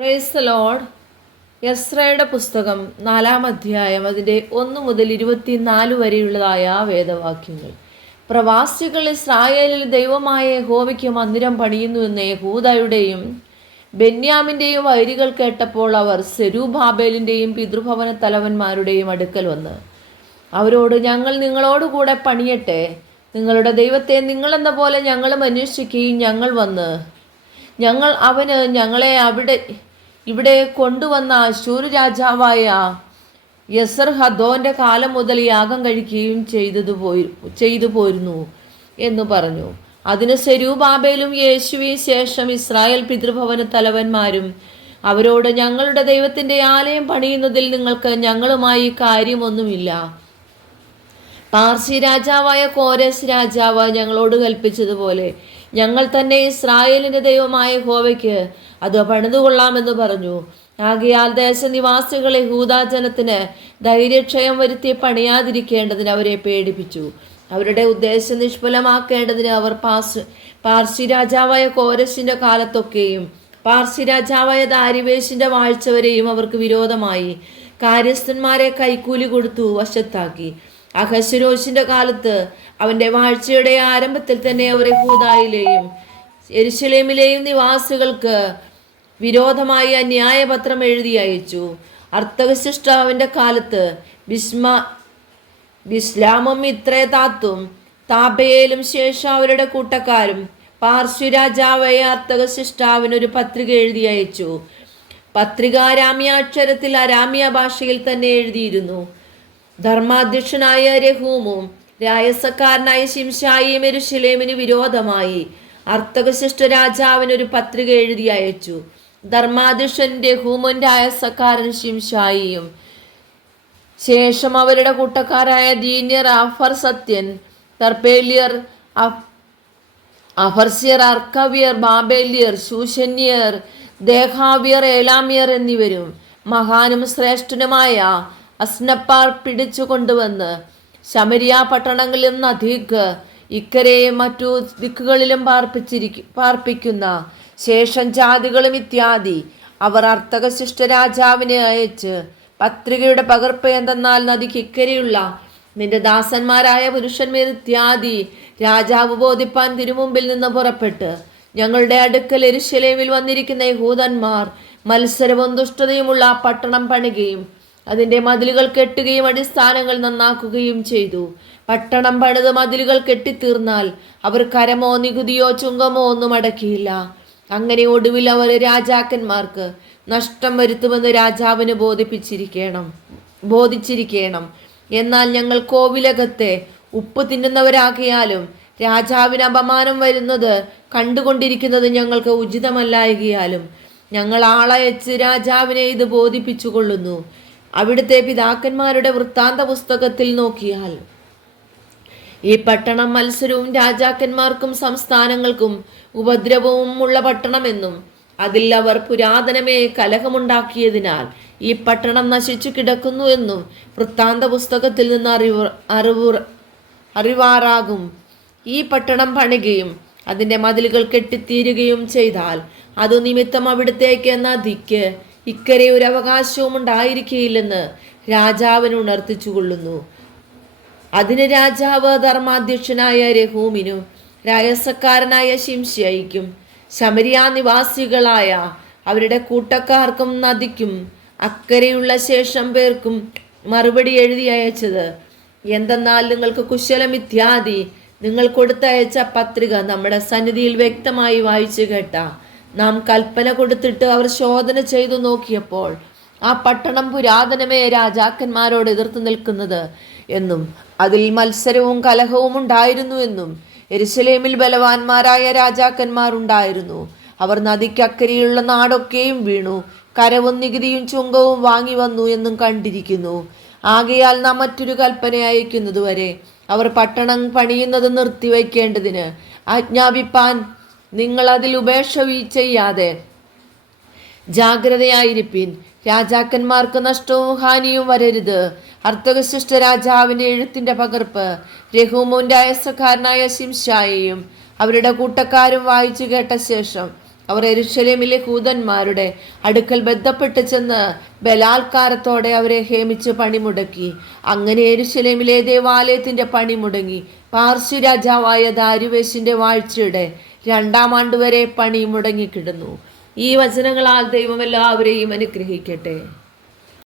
Praise the Lord. യസ്രയുടെ പുസ്തകം 4-ാം അധ്യായം അതിൻ്റെ 1 മുതൽ 24 വരെയുള്ളതായ വേദവാക്യങ്ങൾ. പ്രവാസികൾ ഇസ്രായേലിൽ ദൈവമായ യഹോവയ്ക്ക് മന്ദിരം പണിയുന്നുവെന്ന് യഹൂദയുടെയും ബെന്യാമിൻ്റെയും വൈരികൾ കേട്ടപ്പോൾ അവർ സെരുബാബേലിൻ്റെയും പിതൃഭവന തലവന്മാരുടെയും അടുക്കൽ വന്ന് അവരോട്, ഞങ്ങൾ നിങ്ങളോടുകൂടെ പണിയട്ടെ, നിങ്ങളുടെ ദൈവത്തെ നിങ്ങളെന്ന പോലെ ഞങ്ങളും അന്വേഷിക്കുകയും ഞങ്ങൾ അവന് ഞങ്ങളെ ഇവിടെ കൊണ്ടുവന്ന അശ്ശൂർ രാജാവായ യസർഹദ്ദോന്റെ കാലം മുതൽ യാഗം കഴിക്കുകയും ചെയ്തു പോരുന്നു എന്ന് പറഞ്ഞു. അതിന് സെരുബാബേലും യേശുവിന് ശേഷം ഇസ്രായേൽ പിതൃഭവന തലവന്മാരും അവരോട്, ഞങ്ങളുടെ ദൈവത്തിൻ്റെ ആലയം പണിയുന്നതിൽ നിങ്ങൾക്ക് ഞങ്ങളുമായി കാര്യമൊന്നുമില്ല. പാർസി രാജാവായ കോരസ് രാജാവ് ഞങ്ങളോട് കൽപ്പിച്ചതുപോലെ ഞങ്ങൾ തന്നെ ഇസ്രായേലിൻ്റെ ദൈവമായ യഹോവയ്ക്ക് അത് പണിതുകൊള്ളാമെന്ന് പറഞ്ഞു. ആകയാൽ ദേശനിവാസികൾ യഹൂദാജനത്തിന് ധൈര്യക്ഷയം വരുത്തി പണിയാതിരിക്കേണ്ടതിന് അവരെ പേടിപ്പിച്ചു. അവരുടെ ഉദ്ദേശം നിഷ്ഫലമാക്കേണ്ടതിന് അവർ പാർസി രാജാവായ കോരശിൻ്റെ കാലത്തൊക്കെയും പാർസി രാജാവായ ദാരിവേശിൻ്റെ വാഴ്ച വരെയും അവർക്ക് വിരോധമായി കാര്യസ്ഥന്മാരെ കൈക്കൂലി കൊടുത്തു വശത്താക്കി. അഹശ്വേരോശിൻ്റെ കാലത്ത് അവൻ്റെ വാഴ്ചയുടെ ആരംഭത്തിൽ തന്നെ അവർ യഹൂദയിലെയും യെരുശലേമിലെയും നിവാസികൾക്ക് വിരോധമായി ന്യായപത്രം എഴുതി അയച്ചു. അർത്തകശിഷ്ടാവിൻ്റെ കാലത്ത് ബിസ്ലാമും ഇത്രേതാത്തും താബയേലും ശേഷം അവരുടെ കൂട്ടക്കാരും പാർശ്വ രാജാവായ അർത്തകശിഷ്ടാവിനൊരു പത്രിക എഴുതി അയച്ചു. പത്രിക അരാമ്യാക്ഷരത്തിൽ അരാമ്യ ഭാഷയിൽ തന്നെ എഴുതിയിരുന്നു. ധർമാധ്യക്ഷനായ രഹൂമും രായസക്കാരനായ ശിംശായിയും യെരുശലേമിന് വിരോധമായി അർത്തകശിഷ്ട രാജാവിനൊരു പത്രിക എഴുതി അയച്ചു. ധർമാധ്യക്ഷൻ രഹൂമും രായസക്കാരൻ ശിംശായിയും ശേഷം അവരുടെ കൂട്ടക്കാരായ ദീന്യർ, അഫർ സത്യൻ, തർപ്പേലിയർ, അഫർസ്യർ, അർക്കവ്യർ, ബാബേല്യർ, ശൂശന്യർ, ദേഹാവ്യർ, ഏലാമ്യർ എന്നിവരും മഹാനും ശ്രേഷ്ഠനുമായ അസ്നപ്പാർ പിടിച്ചു കൊണ്ടുവന്ന് ശമരിയ പട്ടണങ്ങളിലും നദീക്ക് ഇക്കരെയും മറ്റു ദിക്കുകളിലും പാർപ്പിക്കുന്ന ശേഷം ജാതികളും ഇത്യാദി അവർ അർത്തകശിഷ്ട രാജാവിനെ അയച്ച്, പത്രികയുടെ പകർപ്പ് എന്തെന്നാൽ നദിക്ക് ഇക്കരെയുള്ള നിന്റെ ദാസന്മാരായ പുരുഷന്മാർ ഇത്യാദി രാജാവ് ബോധിപ്പാൻ തിരുമുമ്പിൽ നിന്ന് പുറപ്പെട്ട് ഞങ്ങളുടെ അടുക്കൽ യെരുശലേമിൽ വന്നിരിക്കുന്ന യഹൂദന്മാർ മത്സരവും ദുഷ്ടതയുമുള്ള പട്ടണം പണികയും അതിൻ്റെ മതിലുകൾ കെട്ടുകയും അടിസ്ഥാനങ്ങൾ നന്നാക്കുകയും ചെയ്തു. പട്ടണം പണിത് മതിലുകൾ കെട്ടിത്തീർന്നാൽ അവർ കരമോ നികുതിയോ ചുങ്കമോ ഒന്നും അടക്കിയില്ല. അങ്ങനെ ഒടുവിൽ അവർ രാജാക്കന്മാർക്ക് നഷ്ടം വരുത്തുമെന്ന് രാജാവിന് ബോധിച്ചിരിക്കണം. എന്നാൽ ഞങ്ങൾ കോവിലകത്തെ ഉപ്പ് തിന്നുന്നവരാകിയാലും രാജാവിന് അപമാനം വരുന്നത് കണ്ടുകൊണ്ടിരിക്കുന്നത് ഞങ്ങൾക്ക് ഉചിതമല്ലായകിയാലും ഞങ്ങൾ ആളയച്ച് രാജാവിനെ ഇത് ബോധിപ്പിച്ചു കൊള്ളുന്നു. അവിടുത്തെ പിതാക്കന്മാരുടെ വൃത്താന്ത പുസ്തകത്തിൽ നോക്കിയാൽ ഈ പട്ടണം മത്സരവും രാജാക്കന്മാർക്കും സംസ്ഥാനങ്ങൾക്കും ഉപദ്രവവും ഉള്ള പട്ടണമെന്നും അതിൽ അവർ പുരാതനമേ കലഹമുണ്ടാക്കിയതിനാൽ ഈ പട്ടണം നശിച്ചു കിടക്കുന്നു എന്നും വൃത്താന്ത പുസ്തകത്തിൽ നിന്ന് അറിവാറാകും. ഈ പട്ടണം പണികയും അതിൻ്റെ മതിലുകൾ കെട്ടിത്തീരുകയും ചെയ്താൽ അതു നിമിത്തം അവിടുത്തേക്ക് നദിക്ക് ഇക്കരെ ഒരു അവകാശവും ഉണ്ടായിരിക്കുകയില്ലെന്ന് രാജാവിന് ഉണർത്തിച്ചുകൊള്ളുന്നു. അതിന് രാജാവ് ധർമാധ്യക്ഷനായ രഹൂമിനും രായസക്കാരനായ ശിംശയ്ക്കും ശമരിയ നിവാസികളായ അവരുടെ കൂട്ടക്കാർക്കും നദിക്കും അക്കരെയുള്ള ശേഷം പേർക്കും മറുപടി എഴുതി അയച്ചത് എന്തെന്നാൽ, നിങ്ങൾക്ക് കുശലം ഇത്യാദി നിങ്ങൾ കൊടുത്തയച്ച പത്രിക നമ്മുടെ സന്നിധിയിൽ വ്യക്തമായി വായിച്ചു കേട്ട നാം കൽപ്പന കൊടുത്തിട്ട് അവർ ശോധന ചെയ്തു നോക്കിയപ്പോൾ ആ പട്ടണം പുരാതനമേ രാജാക്കന്മാരോട് എതിർത്ത് നിൽക്കുന്നത് എന്നും അതിൽ മത്സരവും കലഹവും ഉണ്ടായിരുന്നു എന്നും യെരുശലേമിൽ ബലവാന്മാരായ രാജാക്കന്മാരുണ്ടായിരുന്നു. അവർ നദിക്കക്കരെയുള്ള നാടൊക്കെയും വീണു, കരവും നികുതിയും ചുങ്കവും വാങ്ങി വന്നു എന്നും കണ്ടിരിക്കുന്നു. ആകയാൽ നാം മറ്റൊരു കൽപ്പന അയക്കുന്നതുവരെ അവർ പട്ടണം പണിയുന്നത് നിർത്തിവയ്ക്കേണ്ടതിന് ആജ്ഞാപിപ്പാൻ നിങ്ങൾ അതിൽ ഉപേക്ഷ ചെയ്യാതെ ജാഗ്രതയായിരിപ്പിൻ. രാജാക്കന്മാർക്ക് നഷ്ടവും ഹാനിയും വരരുത്. അർത്തകശിഷ്ട രാജാവിൻ്റെ എഴുത്തിൻ്റെ പകർപ്പ് രഹൂമും രായസക്കാരനായ ശിംശായിയും അവരുടെ കൂട്ടക്കാരും വായിച്ചു കേട്ട ശേഷം അവർ യെരൂശലേമിലെ യഹൂദന്മാരുടെ അടുക്കൽ ബന്ധപ്പെട്ട് ചെന്ന് ബലാത്കാരത്തോടെ അവരെ ഹേമിച്ച് പണിമുടക്കി. അങ്ങനെ യെരൂശലേമിലെ ദേവാലയത്തിന്റെ പണി മുടങ്ങി. പാർശ്യ രാജാവായ ദാര്യുവേശിന്റെ വാഴ്ചയുടെ 2-ാം ആണ്ട് വരെ പണി മുടങ്ങിക്കിടന്നു. ഈ വചനങ്ങളാൽ ദൈവം എല്ലാവരെയും അനുഗ്രഹിക്കട്ടെ.